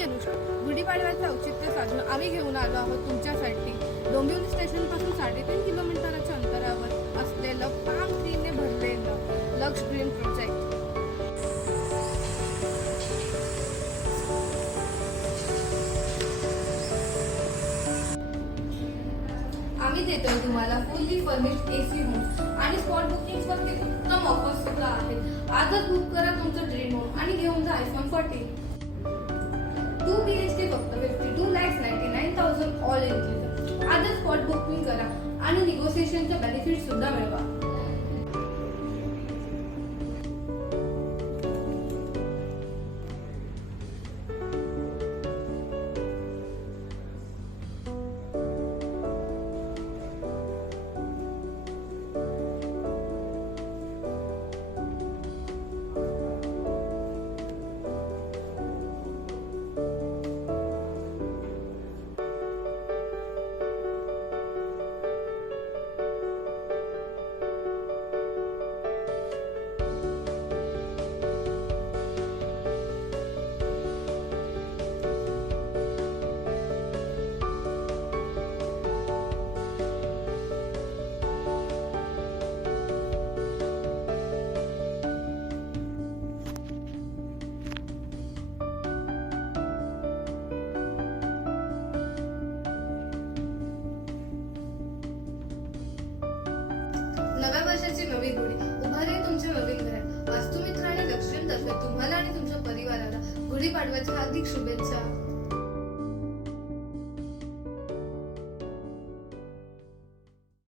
मी अनुष्का. गुढीपाडव्याचं औचित्य साधून आम्ही घेऊन आलो आहोत तुमच्यासाठी डोंबिवली स्टेशनपासून 3.5 किलोमीटरच्या अंतरावर असलेलं पाम ट्रीने भरलेलं लक्ष ग्रीन प्रोजेक्ट. आम्ही देतोय तुम्हाला फुल्ली फर्निश्ड AC होम्स आणि स्पॉट बुकिंगवरती उत्तम ऑफर्स सुद्धा आहेत. आजच बुक करा तुमचं ड्रीम होम आणि घेऊन जा iPhone 14. 2 BHK फक्त 52,99,000 ऑल इन्क्लुसिव्ह. आजच स्पॉट बुकिंग करा आणि निगोसिएशनचे बेनिफिट सुद्धा मिळवा. नव्या वर्षाची नवी गुढी उभारी तुमच्या नवीन घरात. वास्तुमित्र आणि लक्ष्मीतर्फे तुम्हाला आणि तुमच्या परिवाराला गुढीपाडव्याच्या हार्दिक शुभेच्छा.